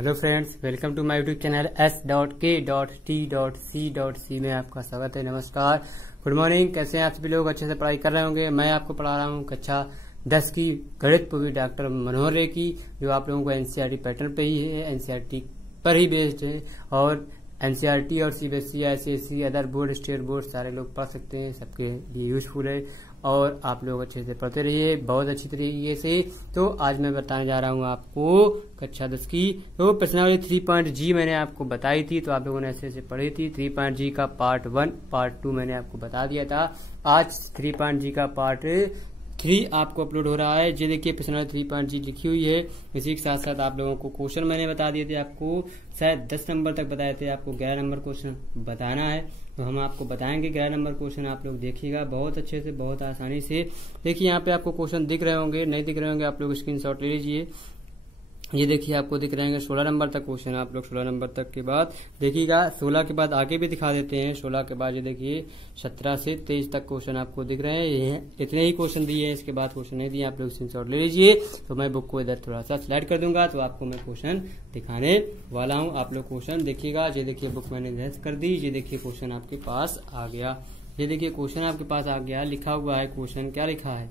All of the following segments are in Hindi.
Hello friends, welcome to my YouTube channel S.K.T.C.C में आपका स्वागत है। नमस्कार, गुड मॉर्निंग। कैसे हैं आप सभी लोग? अच्छे से पढ़ाई कर रहे होंगे। मैं आपको पढ़ा रहा हूँ कक्षा 10 की गणित पूर्वी डॉक्टर मनोहर रे की, जो आप लोगों को एनसीईआरटी पैटर्न पे ही है, एनसीईआरटी पर ही बेस्ड है। और एनसीईआरटी और CBSE, ICSE, other board, state board सारे लोग पढ़ सकते हैं, सबके लिए यूजफुल है। और आप लोग अच्छे से पढ़ते रहिए बहुत अच्छी तरीके से। तो आज मैं बताने जा रहा हूँ आपको कक्षा 10 की तो प्रश्नावली 3.G मैंने आपको बताई थी, तो आप लोगों ने ऐसे से पढ़ी थी। 3.G का पार्ट 1 पार्ट 2 मैंने आपको बता दिया था। आज 3.G का पार्ट 3 आपको अपलोड हो रहा है। ये देखिए प्रश्नावली 3.G लिखी हुई है। इसी के साथ साथ आप लोगों को क्वेश्चन मैंने बता दिए थे, आपको शायद 10 नंबर तक बताए थे, आपको 11 नंबर क्वेश्चन बताना है। तो हम आपको बताएंगे 11 नंबर क्वेश्चन, आप लोग देखिएगा बहुत अच्छे से, बहुत आसानी से। देखिए यहाँ पे आपको क्वेश्चन दिख रहे होंगे, नहीं दिख रहे होंगे आप लोग स्क्रीनशॉट ले लीजिए। ये देखिए आपको दिख रहे हैं 16 नंबर तक क्वेश्चन, आप लोग 16 नंबर तक के बाद देखिएगा। 16 के बाद आगे भी दिखा देते हैं। 16 के बाद ये देखिए 17 से 23 तक क्वेश्चन आपको दिख रहे हैं। इतने ही क्वेश्चन दिए हैं, इसके बाद क्वेश्चन नहीं दिए, आप लोग स्क्रीनशॉट ले लीजिए। तो मैं बुक को इधर थोड़ा सा स्लाइड कर दूंगा, तो आपको मैं क्वेश्चन दिखाने वाला हूँ। आप लोग क्वेश्चन देखिएगा। ये देखिए बुक मैंने इधर कर दी। ये देखिए क्वेश्चन आपके पास आ गया। ये देखिए क्वेश्चन आपके पास आ गया, लिखा हुआ है क्वेश्चन। क्या लिखा है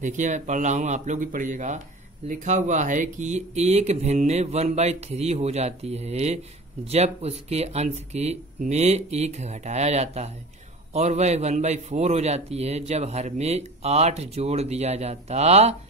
देखिए, मैं पढ़ रहा हूँ, आप लोग भी पढ़िएगा। लिखा हुआ है कि एक भिन्न 1/3 हो जाती है जब उसके अंश के में 1 घटाया जाता है, और वह 1/4 हो जाती है जब हर में 8 जोड़ दिया जाता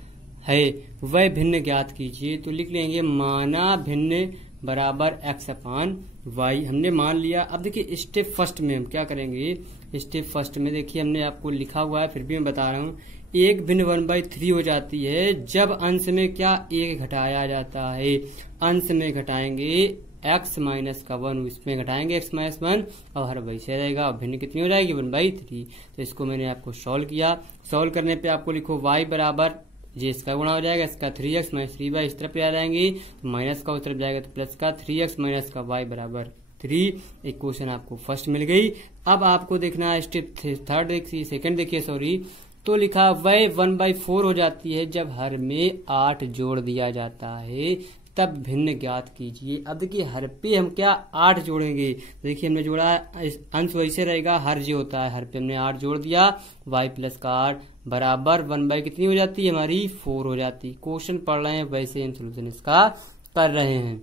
है। वह भिन्न ज्ञात कीजिए। तो लिख लेंगे माना भिन्न बराबर x/y। हमने मान लिया। अब देखिए स्टेप फर्स्ट में हम क्या करेंगे। स्टेप फर्स्ट में देखिए हमने आपको लिखा हुआ है, फिर भी मैं बता रहा हूँ। एक भिन्न 1/3 हो जाती है जब अंश में क्या 1 घटाया जाता है। अंश में घटाएंगे x माइनस का 1, इसमें घटाएंगे x माइनस 1, और हर वैसे रहेगा। और भिन्न कितनी हो जाएगी 1/3। तो इसको मैंने आपको सॉल्व किया। सॉल्व करने पे आपको लिखो y बराबर, ये इसका गुणा हो जाएगा, इसका 3x माइनस 3y इस तरफ आ जाएंगे, तो माइनस का उस तरफ जाएगा, तो प्लस का 3x माइनस का y बराबर 3। एक क्वेश्चन आपको फर्स्ट मिल गई। अब आपको देखना है स्टेप थर्ड, देखिए सेकंड, देखिए सॉरी। तो लिखा वह 1/4 हो जाती है जब हर में 8 जोड़ दिया जाता है, तब भिन्न ज्ञात कीजिए। अब देखिए हर पे हम क्या 8 जोड़ेंगे। देखिए हमने जोड़ा, अंश वैसे रहेगा, हर जो होता है हर पे हमने 8 जोड़ दिया। y प्लस का 8 बराबर 1/ कितनी हो जाती है हमारी 4 हो जाती। क्वेश्चन पढ़ रहे हैं वैसे हम सोल्यूशन इसका कर रहे हैं,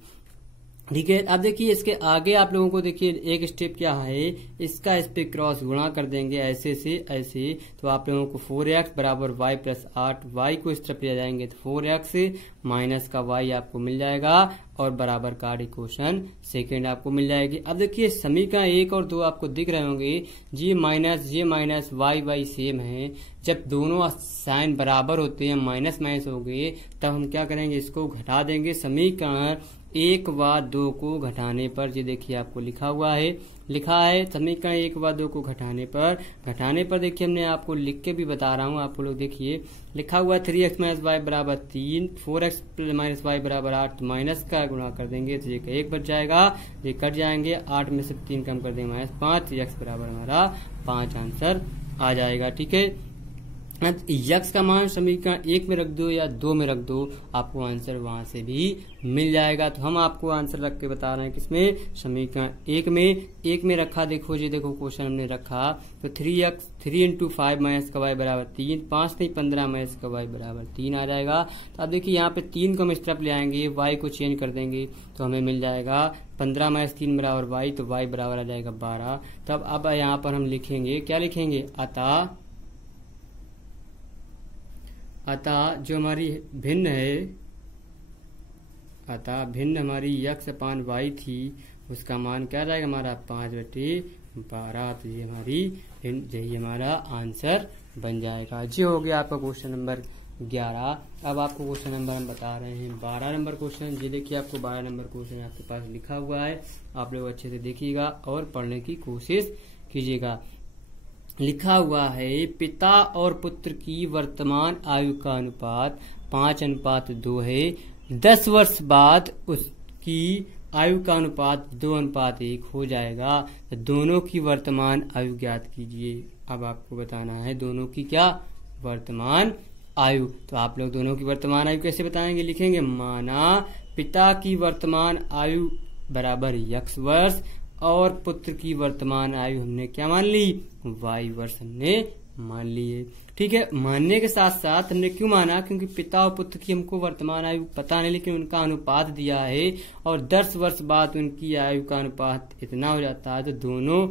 ठीक है। अब देखिए इसके आगे आप लोगों को देखिए एक स्टेप क्या है, इसका इस पे क्रॉस गुणा कर देंगे ऐसे से ऐसे। तो आप लोगों को 4x बराबर y प्लस 8, y को इस तरफ ले जाएंगे तो 4x माइनस का y आपको मिल जाएगा, और बराबर का इक्वेशन सेकेंड आपको मिल जाएगी। अब देखिए समीकरण 1 और 2 आपको दिख रहे होंगे। ये माइनस y सेम है। जब दोनों साइन बराबर होते हैं, माइनस माइनस हो गए, तब हम क्या करेंगे, इसको घटा देंगे। समीकरण 1 व 2 को घटाने पर, ये देखिए आपको लिखा हुआ है, लिखा है समीकरण 1 व 2 को घटाने पर देखिए हमने आपको लिख के भी बता रहा हूँ, आप लोग देखिए लिखा हुआ है 3x माइनस वाई बराबर 3, 4x माइनस वाई बराबर 8, माइनस का गुणा कर देंगे तो ये 1 बच जाएगा, ये कट जाएंगे, 8 में से 3 कम कर देंगे -5, x बराबर हमारा 5 आंसर आ जाएगा, ठीक है। यक्स का मान समीकरण 1 में रख दो या 2 में रख दो, आपको आंसर वहां से भी मिल जाएगा। तो हम आपको आंसर रख के बता रहे हैं किसमें, समीकरण 1 में रखा। देखो जी, देखो क्वेश्चन हमने रखा तो 3x 3 × 5 माइनस का y बराबर 3, 5 नहीं 15 माइनस का y बराबर 3 आ जाएगा। तो अब देखिए यहाँ पे 3 को हम इस तरफ ले आएंगे, y को चेंज कर देंगे तो हमें मिल जाएगा 15 माइनस 3 बराबर y, तो y बराबर आ जाएगा 12। तब अब यहाँ पर हम लिखेंगे, क्या लिखेंगे, अतः जो हमारी भिन्न है, अतः भिन्न हमारी x/y थी, उसका मान क्या जाएगा हमारा 5/12। तो ये हमारी यही हमारा आंसर बन जाएगा। जी हो गया आपका क्वेश्चन नंबर 11। अब आपको क्वेश्चन नंबर हम बता रहे हैं 12 नंबर क्वेश्चन। ये देखिए आपको 12 नंबर क्वेश्चन आपके पास लिखा हुआ है, आप लोग अच्छे से देखिएगा और पढ़ने की कोशिश कीजिएगा। लिखा हुआ है पिता और पुत्र की वर्तमान आयु का अनुपात 5:2 है। 10 वर्ष बाद उसकी आयु का अनुपात 2:1 हो जाएगा। तो दोनों की वर्तमान आयु ज्ञात कीजिए। अब आपको बताना है दोनों की क्या वर्तमान आयु। तो आप लोग दोनों की वर्तमान आयु कैसे बताएंगे, लिखेंगे माना पिता की वर्तमान आयु बराबर x वर्ष और पुत्र की वर्तमान आयु हमने क्या मान ली, y वर्ष हमने मान लिए। ठीक है, मानने के साथ साथ हमने क्यों माना, क्योंकि पिता और पुत्र की हमको वर्तमान आयु पता नहीं, लेकिन उनका अनुपात दिया है और 10 वर्ष बाद उनकी आयु का अनुपात इतना हो जाता है, तो दोनों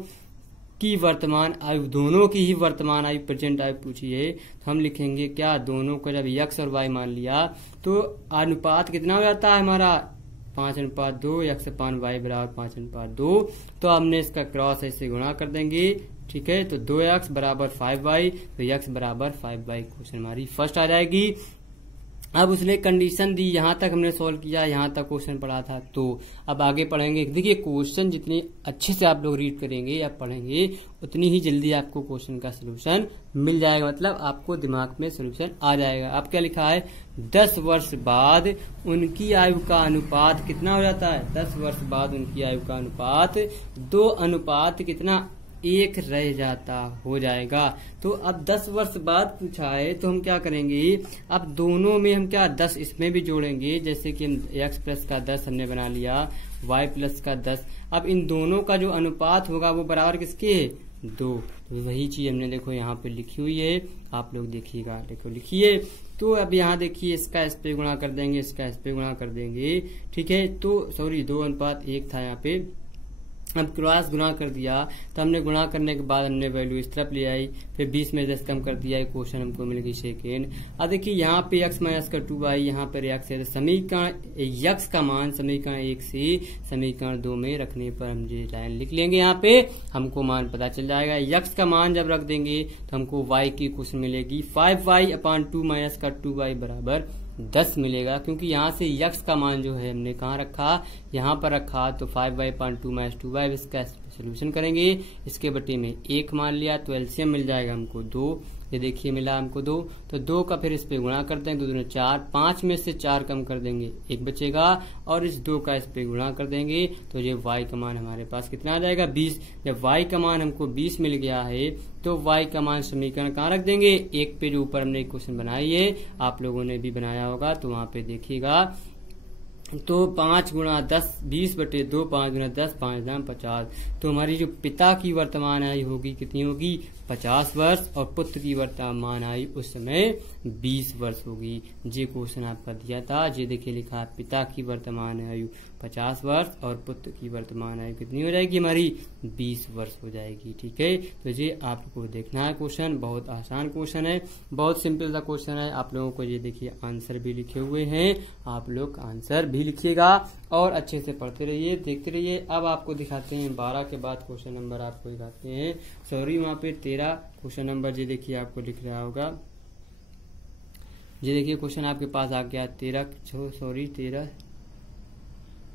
की वर्तमान आयु, दोनों की ही वर्तमान आयु प्रेजेंट आयु पूछी है, तो हम लिखेंगे क्या, दोनों को जब x और y मान लिया तो अनुपात कितना हो जाता है हमारा 5:2, x अपान y बराबर 5:2। तो हमने इसका क्रॉस ऐसे गुणा कर देंगे। ठीक है, तो 2x बराबर 5y, तो x बराबर 5y क्वेश्चन हमारी फर्स्ट आ जाएगी। अब उसने कंडीशन दी, यहाँ तक हमने सॉल्व किया, यहाँ तक क्वेश्चन पढ़ा था। तो अब आगे पढ़ेंगे। देखिए क्वेश्चन जितनी अच्छे से आप लोग रीड करेंगे या पढ़ेंगे उतनी ही जल्दी आपको क्वेश्चन का सोल्यूशन मिल जाएगा, मतलब आपको दिमाग में सोल्यूशन आ जाएगा। अब क्या लिखा है, 10 वर्ष बाद उनकी आयु का अनुपात कितना हो जाता है, 10 वर्ष बाद उनकी आयु का अनुपात 2 अनुपात कितना 1 रह जाता हो जाएगा। तो अब 10 वर्ष बाद पूछा है तो हम क्या करेंगे, अब दोनों में हम क्या 10 इसमें भी जोड़ेंगे, जैसे कि हम x प्लस का 10 हमने बना लिया, y प्लस का 10। अब इन दोनों का जो अनुपात होगा वो बराबर किसके है, 2। तो वही चीज हमने देखो यहाँ पे लिखी हुई है, आप लोग देखिएगा, देखो लिखिए। तो अब यहाँ देखिए इसका इस पे गुणा कर देंगे, इसका इस पे गुणा कर देंगे। ठीक है, तो सॉरी 2:1 था यहाँ पे, अब क्रॉस गुणा कर दिया, तो हमने गुणा करने के बाद हमने वैल्यू इस तरफ ले आई, फिर 20 में 10 कम कर दिया, क्वेश्चन हमको मिल गई सेकेंड। अब देखिए यहाँ पे x माइनस का 2y, यहाँ पर x है, तो समीकरण x का मान समीकरण 1 से समीकरण 2 में रखने पर हम ये लाइन लिख लेंगे। यहाँ पे हमको मान पता चल जाएगा, x का मान जब रख देंगे तो हमको y की क्वेश्चन मिलेगी 5y अपान 2 माइनस का 2y बराबर 10 मिलेगा, क्योंकि यहाँ से x का मान जो है हमने कहाँ रखा, यहाँ पर रखा। तो 5y अपान 2 माइनस 2y, इसका सोल्यूशन करेंगे, इसके बटे में 1 मान लिया, तो एलसीएम मिल जाएगा हमको 2। ये देखिए मिला हमको 2, तो 2 का फिर इस पे गुणा करते हैं, 2 दूनी 4, 5 में से 4 कम कर देंगे 1 बचेगा, और इस 2 का इस पे गुणा कर देंगे, तो ये y का मान हमारे पास कितना आ जाएगा 20। जब y का मान हमको 20 मिल गया है तो y का मान समीकरण कहाँ रख देंगे, 1 पे जो ऊपर हमने क्वेश्चन बनाई है, आप लोगों ने भी बनाया होगा, तो वहां पे देखिएगा। तो 5 गुणा 10 20/2, 5 गुणा 10 5 दाम 50। तो हमारी जो पिता की वर्तमान आयु होगी कितनी होगी, 50 वर्ष, और पुत्र की वर्तमान आयु उस समय 20 वर्ष होगी। ये क्वेश्चन आपका दिया था, ये देखिए लिखा है पिता की वर्तमान आयु 50 वर्ष और पुत्र की वर्तमान आयु कितनी हो जाएगी हमारी 20 वर्ष हो जाएगी। ठीक है, तो ये आपको देखना है क्वेश्चन, बहुत आसान क्वेश्चन है, बहुत सिंपल सा क्वेश्चन है। आप लोगों को ये देखिए आंसर भी लिखे हुए हैं, आप लोग आंसर भी लिखिएगा और अच्छे से पढ़ते रहिए, देखते रहिए। अब आपको दिखाते हैं 12 के बाद क्वेश्चन नंबर आपको दिखाते हैं, सॉरी वहाँ पे 13 क्वेश्चन नंबर ये देखिए आपको लिख रहा होगा। ये देखिए क्वेश्चन आपके पास आ गया 13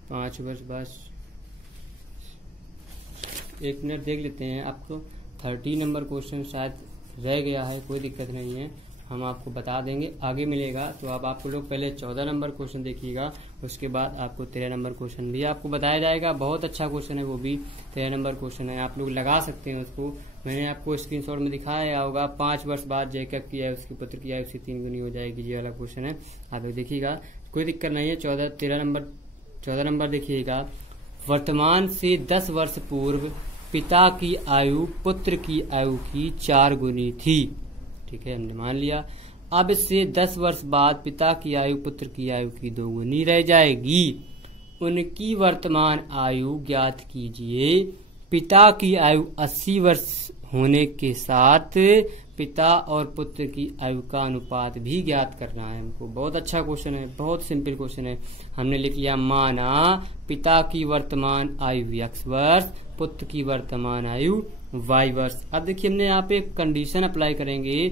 5 वर्ष बस 1 मिनट देख लेते हैं। आपको 30 नंबर क्वेश्चन शायद रह गया है, कोई दिक्कत नहीं है, हम आपको बता देंगे, आगे मिलेगा। तो अब आपको लोग पहले 14 नंबर क्वेश्चन देखिएगा, उसके बाद आपको 13 नंबर क्वेश्चन भी आपको बताया जाएगा। बहुत अच्छा क्वेश्चन है, वो भी 13 नंबर क्वेश्चन है, आप लोग लगा सकते हैं उसको। मैंने आपको स्क्रीनशॉट में दिखाया होगा, 5 वर्ष बाद जैकब की आयु उसके पुत्र की आयु से 3 गुनी हो जाएगी, ये वाला क्वेश्चन है, आप लोग देखिएगा, कोई दिक्कत नहीं है। 14 नंबर देखिएगा, वर्तमान से 10 वर्ष पूर्व पिता की आयु पुत्र की आयु की 4 गुनी थी। ठीक है, हमने मान लिया। अब इससे 10 वर्ष बाद पिता की आयु पुत्र की आयु की 2 गुनी रह जाएगी। उनकी वर्तमान आयु ज्ञात कीजिए। पिता की आयु 80 वर्ष होने के साथ पिता और पुत्र की आयु का अनुपात भी ज्ञात करना है हमको। बहुत अच्छा क्वेश्चन है, बहुत सिंपल क्वेश्चन है। हमने लिख लिया, माना पिता की वर्तमान आयु x वर्ष, पुत्र की वर्तमान आयु y वर्ष। अब देखिए हमने यहाँ पे कंडीशन अप्लाई करेंगे।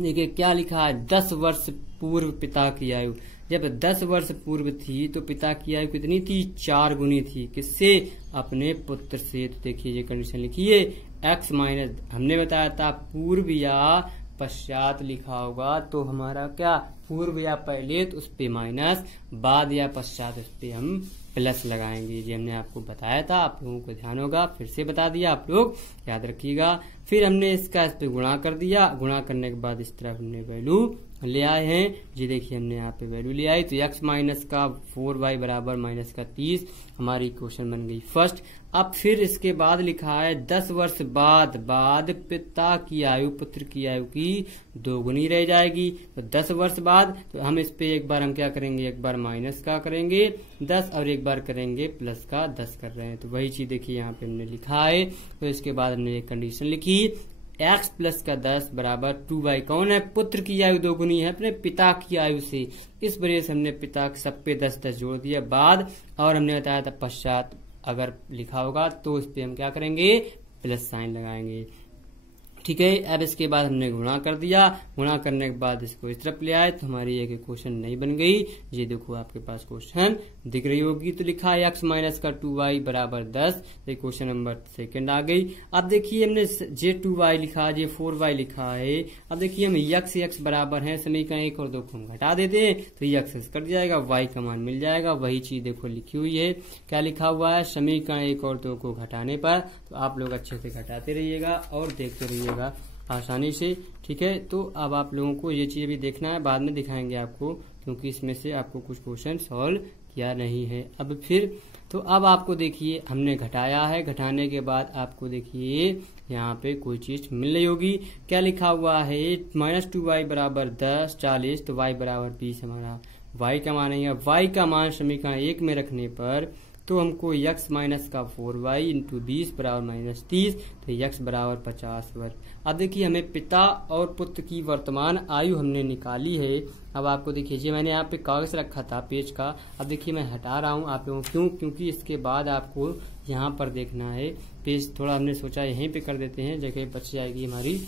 देखिए क्या लिखा है, 10 वर्ष पूर्व पिता की आयु, जब 10 वर्ष पूर्व थी तो पिता की आयु कितनी थी, 4 गुनी थी, किससे, अपने पुत्र से। तो देखिए ये कंडीशन लिखिए, x माइनस हमने बताया था पूर्व या पश्चात लिखा होगा, तो हमारा क्या पूर्व या पहले तो उस पे माइनस, बाद या पश्चात उस पे हम प्लस लगाएंगे। ये हमने आपको बताया था, आप लोगों को ध्यान होगा, फिर से बता दिया, आप लोग याद रखिएगा। फिर हमने इसका इस पे गुणा कर दिया, गुणा करने के बाद इस तरफ हमने वैल्यू ले आए हैं। ये देखिए हमने यहाँ पे वैल्यू ले आई, तो x माइनस का 4y बराबर माइनस का 30 हमारी इक्वेशन बन गई फर्स्ट। अब फिर इसके बाद लिखा है 10 वर्ष बाद पिता की आयु पुत्र की आयु की दोगुनी रह जाएगी। तो 10 वर्ष बाद तो हम इस पे एक बार हम क्या करेंगे, एक बार माइनस का करेंगे 10 और एक बार करेंगे प्लस का 10 कर रहे हैं। तो वही चीज देखिए यहाँ पे हमने लिखा है। तो इसके बाद हमने एक कंडीशन लिखी, x प्लस का 10 बराबर 2y। कौन है, पुत्र की आयु दोगुनी है अपने पिता की आयु से, इस वजह से हमने पिता सब पे 10 जोड़ दिया बाद, और हमने बताया था पश्चात अगर लिखा होगा तो इस पे हम क्या करेंगे, प्लस साइन लगाएंगे। ठीक है, अब इसके बाद हमने गुणा कर दिया, गुणा करने के बाद इसको इस तरफ ले आए तो हमारी एक क्वेश्चन नहीं बन गई। ये देखो आपके पास क्वेश्चन दिख रही होगी। तो लिखा है x माइनस का 2y बराबर 10, ये क्वेश्चन नंबर सेकंड आ गई। अब देखिए हमने जे 2y लिखा, जे 4y लिखा है। अब देखिए हम x बराबर है, समीकरण 1 और 2 को हम घटा देते हैं तो x कट जाएगा, y का मान मिल जाएगा। वही चीज देखो लिखी हुई है, क्या लिखा हुआ है, समीकरण 1 और 2 को घटाने पर। तो आप लोग अच्छे से घटाते रहिएगा और देखते रहिएगा आसानी से। ठीक है, तो अब आप लोगों को ये चीज भी देखना है, बाद में दिखाएंगे आपको, क्योंकि इसमें से आपको कुछ क्वेश्चन सॉल्व किया नहीं है। अब फिर तो अब आपको देखिए हमने घटाया है, घटाने के बाद आपको देखिए यहाँ पे कोई चीज मिल रही होगी। क्या लिखा हुआ है, माइनस 2y बराबर 10 40, तो y बराबर 20 हमारा y का मान है। y का मान समीकरण 1 में रखने पर तो हमको x माइनस का 4y इंटू 20 बराबर माइनस 30, तो x बराबर 50 वर्ग। अब देखिए हमें पिता और पुत्र की वर्तमान आयु हमने निकाली है। अब आपको देखिए जी मैंने यहाँ पे कागज रखा था पेज का, अब देखिए मैं हटा रहा हूँ आप लोगों को, क्योंकि इसके बाद आपको यहाँ पर देखना है पेज, थोड़ा हमने सोचा यहीं पे कर देते हैं, जगह बच जाएगी हमारी।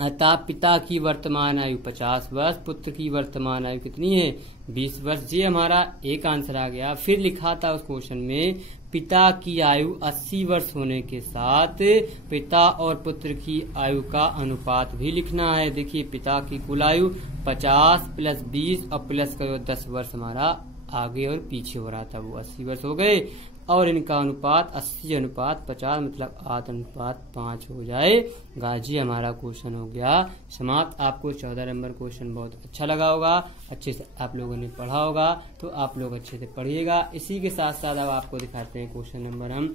अतः पिता की वर्तमान आयु 50 वर्ष, पुत्र की वर्तमान आयु कितनी है 20 वर्ष। ये हमारा एक आंसर आ गया। फिर लिखा था उस क्वेश्चन में पिता की आयु 80 वर्ष होने के साथ पिता और पुत्र की आयु का अनुपात भी लिखना है। देखिए पिता की कुल आयु 50 प्लस 20 और प्लस का 10 वर्ष हमारा आगे और पीछे हो रहा था, वो 80 वर्ष हो गए, और इनका अनुपात 80 अनुपात 50 मतलब 8 अनुपात 5 हो जाएगा। जी हमारा क्वेश्चन हो गया समाप्त। आपको 14 नंबर क्वेश्चन बहुत अच्छा लगा होगा, अच्छे से आप लोगों ने पढ़ा होगा, तो आप लोग अच्छे से पढ़िएगा। इसी के साथ साथ अब आपको दिखाते हैं क्वेश्चन नंबर हम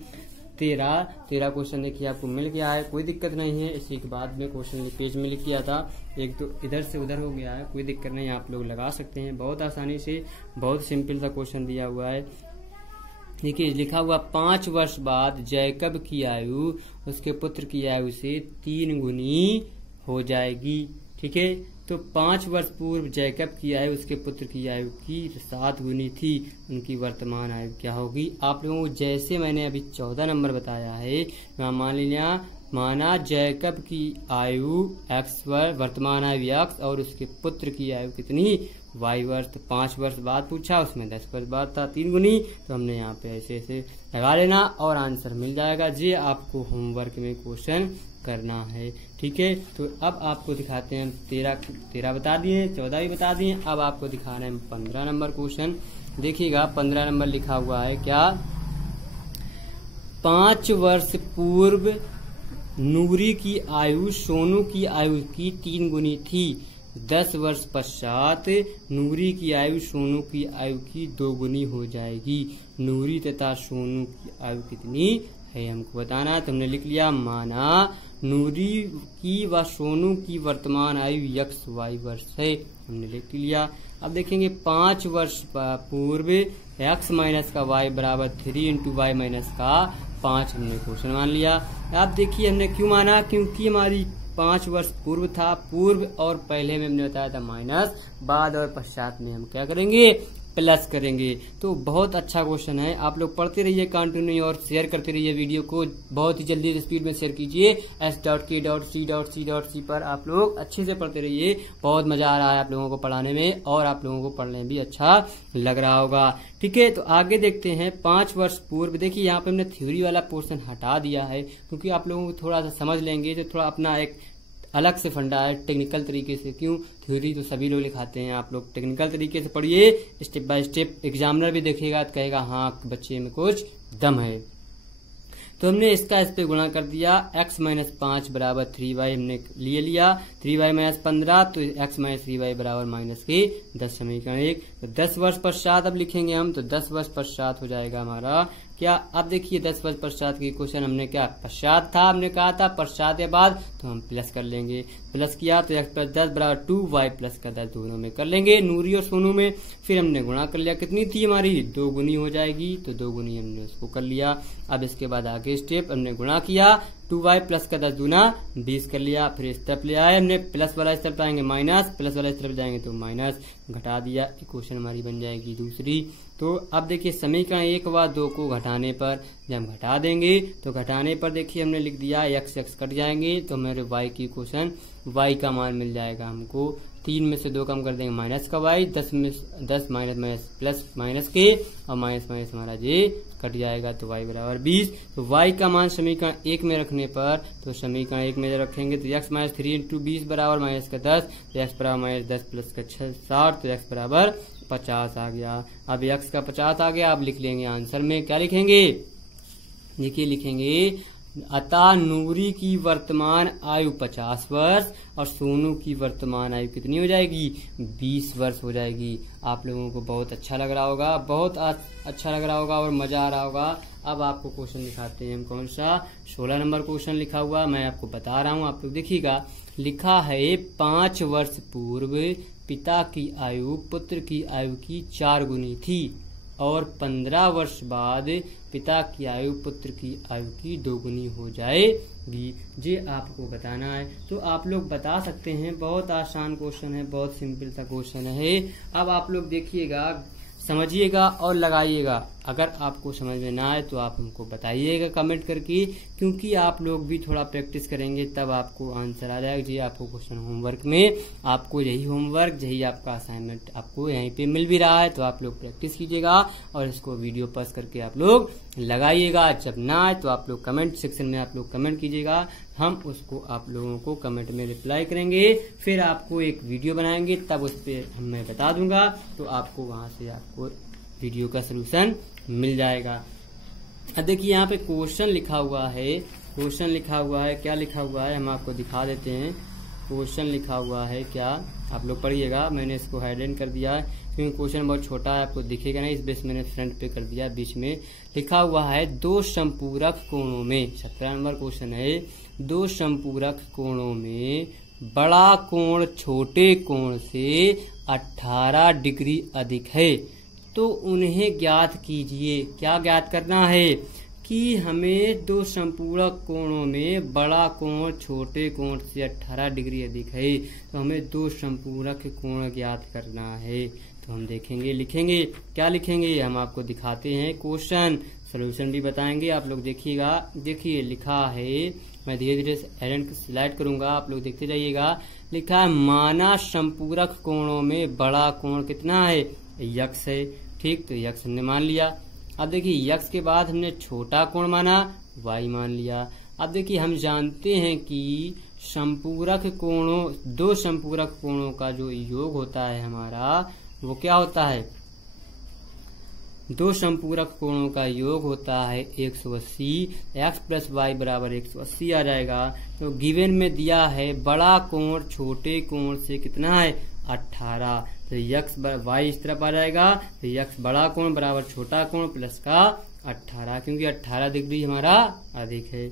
13 क्वेश्चन देखिए आपको मिल गया है, कोई दिक्कत नहीं है। इसी के बाद में क्वेश्चन पेज में लिख किया था, एक तो इधर से उधर हो गया है, कोई दिक्कत नहीं, आप लोग लगा सकते हैं बहुत आसानी से। बहुत सिंपल सा क्वेश्चन दिया हुआ है। देखिए लिखा हुआ 5 वर्ष बाद जैकब की आयु उसके पुत्र की आयु से 3 गुनी हो जाएगी। ठीक है, तो 5 वर्ष पूर्व जैकब की आयु उसके पुत्र की आयु की 7 गुनी थी, उनकी वर्तमान आयु क्या होगी। आप लोगों को जैसे मैंने अभी 14 नंबर बताया है, मान लिया माना जैकब की आयु x वर्तमान आयु x और उसके पुत्र की आयु कितनी y वर्ष। तो 5 वर्ष बाद पूछा, उसमें 10 वर्ष बाद था 3 गुनी, तो हमने यहाँ पे ऐसे ऐसे लगा लेना और आंसर मिल जाएगा। जी आपको होमवर्क में क्वेश्चन करना है। ठीक है, तो अब आपको दिखाते हैं 13 बता दिए, 14 भी बता दिए, अब आपको दिखा रहे हैं 15 नंबर क्वेश्चन। देखिएगा 15 नंबर लिखा हुआ है क्या, 5 वर्ष पूर्व नूरी की आयु सोनू की आयु की 3 गुनी थी, 10 वर्ष पश्चात नूरी की आयु सोनू की आयु की 2 गुनी हो जाएगी। नूरी तथा सोनू की आयु कितनी है हमको बताना है। तो हमने लिख लिया, माना नूरी की व सोनू की वर्तमान आयु x y वर्ष है, हमने लिख लिया। अब देखेंगे 5 वर्ष पूर्व x माइनस का y बराबर 3 इंटू वाई माइनस का 5 हमने क्वेश्चन मान लिया। अब देखिए हमने क्यों माना, क्योंकि हमारी 5 वर्ष पूर्व था, पूर्व और पहले में हमने बताया था माइनस, बाद और पश्चात में हम क्या करेंगे प्लस करेंगे। तो बहुत अच्छा क्वेश्चन है, आप लोग पढ़ते रहिए कंटिन्यू और शेयर करते रहिए वीडियो को, बहुत ही जल्दी स्पीड में शेयर कीजिए। s.k.c.c पर आप लोग अच्छे से पढ़ते रहिए, बहुत मजा आ रहा है आप लोगों को पढ़ाने में और आप लोगों को पढ़ने में भी अच्छा लग रहा होगा। ठीक है, तो आगे देखते हैं 5 वर्ष पूर्व। देखिए यहाँ पे हमने थ्योरी वाला पोर्शन हटा दिया है, क्योंकि आप लोगों को थोड़ा सा समझ लेंगे तो थोड़ा अपना एक अलग से फंडा है टेक्निकल तरीके से। क्यों, थ्योरी तो सभी लोग लिखाते हैं, आप लोग टेक्निकल तरीके से पढ़िए, स्टेप बाय स्टेप। एग्जामिनर भी देखेगा तो कहेगा हाँ बच्चे में कुछ दम है। तो हमने इसका इस पे गुणा कर दिया। x माइनस 5 बराबर 3y हमने लिया 3y माइनस 15, तो x माइनस 3y बराबर माइनस के 10 समीकरण 1। तो 10 वर्ष पश्चात अब लिखेंगे हम, तो 10 वर्ष पश्चात हो जाएगा हमारा क्या। अब देखिए 10 वर्ष पश्चात की क्वेश्चन हमने क्या पश्चात था, हमने कहा था पश्चात या बाद, तो हम प्लस कर लेंगे। प्लस किया तो x प्लस 10 बराबर 2y प्लस का 10 दोनों में कर लेंगे, नूरी और सोनू में। फिर हमने गुणा कर लिया, कितनी थी हमारी 2 गुनी हो जाएगी, तो 2 गुनी हमने उसको कर लिया। अब इसके बाद आगे स्टेप हमने गुणा किया, 2y प्लस का 10 दूना 20 कर लिया। फिर इस तरफ ले आए हमने, प्लस वाला इस तरफ जाएंगे माइनस, प्लस वाला इस तरफ जाएंगे तो माइनस, घटा दिया। इक्वेशन हमारी बन जाएगी दूसरी। तो अब देखिए समीकरण 1 व 2 को घटाने पर, जब घटा देंगे तो घटाने पर देखिए हमने लिख दिया x कट जाएंगे, तो हमारे y की इक्वेशन y का मान मिल जाएगा हमको। 3 में से 2 कम कर देंगे माइनस का y, 10 minus minus plus minus के, और माइनस माइनस हमारा जे कट जाएगा, तो y बराबर 20। तो y का मान समीकरण 1 में रखने पर, तो समीकरण 1 में रखेंगे तो x माइनस 3 इंटू 20 बराबर माइनस का 10, तो x बराबर माइनस 10 प्लस का 60, तो x बराबर 50 आ गया। अब x का 50 आ गया। अब लिख लेंगे आंसर में, क्या लिखेंगे, देखिए लिखेंगे अतः नूरी की वर्तमान आयु 50 वर्ष और सोनू की वर्तमान आयु कितनी हो जाएगी, 20 वर्ष हो जाएगी। आप लोगों को बहुत अच्छा लग रहा होगा, बहुत अच्छा लग रहा होगा और मजा आ रहा होगा। अब आपको क्वेश्चन दिखाते हैं हम, कौन सा 16 नंबर क्वेश्चन लिखा हुआ मैं आपको बता रहा हूँ, आप लोग देखिएगा। लिखा है 5 वर्ष पूर्व पिता की आयु पुत्र की आयु की 4 गुनी थी और 15 वर्ष बाद पिता की आयु पुत्र की आयु की 2 गुनी हो जाएगी। ये आपको बताना है, तो आप लोग बता सकते हैं। बहुत आसान क्वेश्चन है, बहुत सिंपल सा क्वेश्चन है। अब आप लोग देखिएगा, समझिएगा और लगाइएगा। अगर आपको समझ में ना आए तो आप हमको बताइएगा कमेंट करके, क्योंकि आप लोग भी थोड़ा प्रैक्टिस करेंगे तब आपको आंसर आ जाएगा। जी आपको क्वेश्चन होमवर्क में, आपको यही होमवर्क, यही आपका असाइनमेंट आपको यहीं पे मिल भी रहा है, तो आप लोग प्रैक्टिस कीजिएगा और इसको वीडियो पॉज करके आप लोग लगाइएगा। जब ना आए तो आप लोग कमेंट सेक्शन में आप लोग कमेंट कीजिएगा, हम उसको आप लोगों को कमेंट में रिप्लाई करेंगे। फिर आपको एक वीडियो बनाएंगे, तब उस पर मैं बता दूंगा, तो आपको वहां से आपको वीडियो का सलूशन मिल जाएगा। अब देखिए यहाँ पे क्वेश्चन लिखा हुआ है, क्वेश्चन लिखा हुआ है, क्या लिखा हुआ है हम आपको दिखा देते हैं। क्वेश्चन लिखा हुआ है क्या, आप लोग पढ़िएगा। मैंने इसको हाईलाइट कर दिया है क्योंकि क्वेश्चन बहुत छोटा है, आपको दिखेगा नहीं, इस बेस मैंने फ्रंट पे कर दिया। बीच में लिखा हुआ है 2 संपूरक कोणों में, 17 नंबर क्वेश्चन है। 2 संपूरक कोणों में बड़ा कोण छोटे कोण से 18 डिग्री अधिक है, तो उन्हें ज्ञात कीजिए। क्या ज्ञात करना है कि हमें 2 संपूरक कोणों में बड़ा कोण छोटे कोण से 18 डिग्री अधिक है, तो हमें 2 संपूरक कोण ज्ञात करना है। तो हम देखेंगे, लिखेंगे, क्या लिखेंगे हम आपको दिखाते हैं। क्वेश्चन सॉल्यूशन भी बताएंगे, आप लोग देखिएगा। देखिए लिखा है, मैं धीरे धीरे एरन स्लाइड करूंगा, आप लोग देखते जाइएगा। लिखा है माना संपूरक कोणों में बड़ा कोण कितना है, यक्स है। ठीक, तो यक्स हमने मान लिया। अब देखिए यक्स के बाद हमने छोटा कोण माना, वाई मान लिया। अब देखिए हम जानते हैं कि संपूरक कोणों, 2 संपूरक कोणों का जो योग होता है हमारा, वो क्या होता है, 2 संपूरक कोणों का योग होता है 180। x प्लस वाई बराबर 180 आ जाएगा। तो गिवन में दिया है बड़ा कोण छोटे कोण से कितना है, 18। तो यक्स वाई इस तरफ आ जाएगा, तो यक्स बड़ा कोण बराबर छोटा कोण प्लस का 18, क्योंकि 18 डिग्री हमारा अधिक है।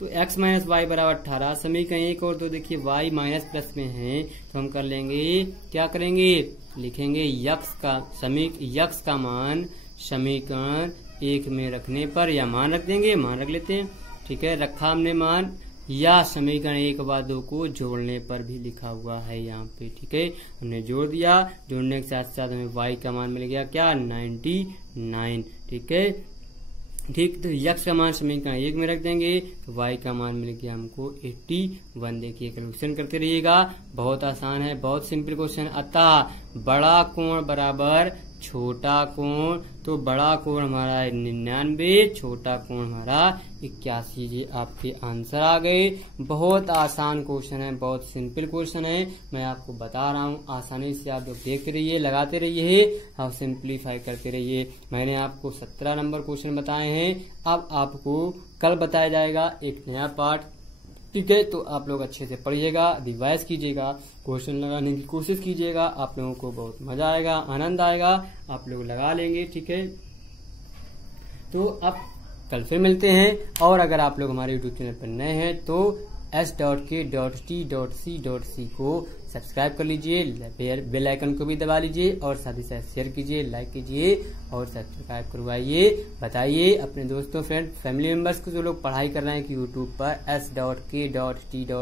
तो x माइनस वाई बराबर 18। समीकरण 1 और 2 देखिए y माइनस प्लस में है, तो हम कर लेंगे, क्या करेंगे, लिखेंगे यक्स का मान समीकरण 1 में रखने पर, या मान रख देंगे, मान रख लेते हैं। ठीक है, रखा हमने मान, या समीकरण 1 व 2 को जोड़ने पर भी लिखा हुआ है यहाँ पे। ठीक है, हमने जोड़ दिया, जोड़ने के साथ साथ हमें y का मान मिल गया क्या, 99। ठीक है, ठीक, तो यक्स का मान समीकरण 1 में रख देंगे, तो y का मान मिल गया हमको 81। देखिए कैलकुलेशन करते रहिएगा, बहुत आसान है, बहुत सिंपल क्वेश्चन। अतः बड़ा कोण बराबर छोटा कोण, तो बड़ा कोण हमारा 99, छोटा कोण हमारा 81। ये आपके आंसर आ गए। बहुत आसान क्वेश्चन है, बहुत सिंपल क्वेश्चन है, मैं आपको बता रहा हूँ। आसानी से आप लोग देखते रहिए, लगाते रहिए और सिंप्लीफाई करते रहिए। मैंने आपको 17 नंबर क्वेश्चन बताए हैं, अब आपको कल बताया जाएगा एक नया पार्ट। ठीक है, तो आप लोग अच्छे से पढ़िएगा, रिवाइज कीजिएगा, क्वेश्चन लगाने की कोशिश कीजिएगा। आप लोगों को बहुत मजा आएगा, आनंद आएगा, आप लोग लगा लेंगे। ठीक है, तो अब कल फिर मिलते हैं। और अगर आप लोग हमारे यूट्यूब चैनल पर नए हैं तो s.k.t.c.c को सब्सक्राइब कर लीजिए, बेल आइकन को भी दबा लीजिए और साथ ही साथ शेयर कीजिए, लाइक कीजिए और सब्सक्राइब करवाइए। बताइए अपने दोस्तों, फ्रेंड, फैमिली मेंबर्स को जो लोग पढ़ाई कर रहे हैं कि यूट्यूब पर s.k.t.c.c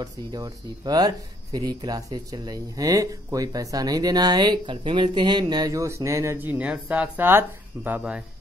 पर फ्री क्लासेस चल रही हैं, कोई पैसा नहीं देना है। कल फिर मिलते हैं नए जोश, नए एनर्जी, नए उत्साह के साथ। Bye bye.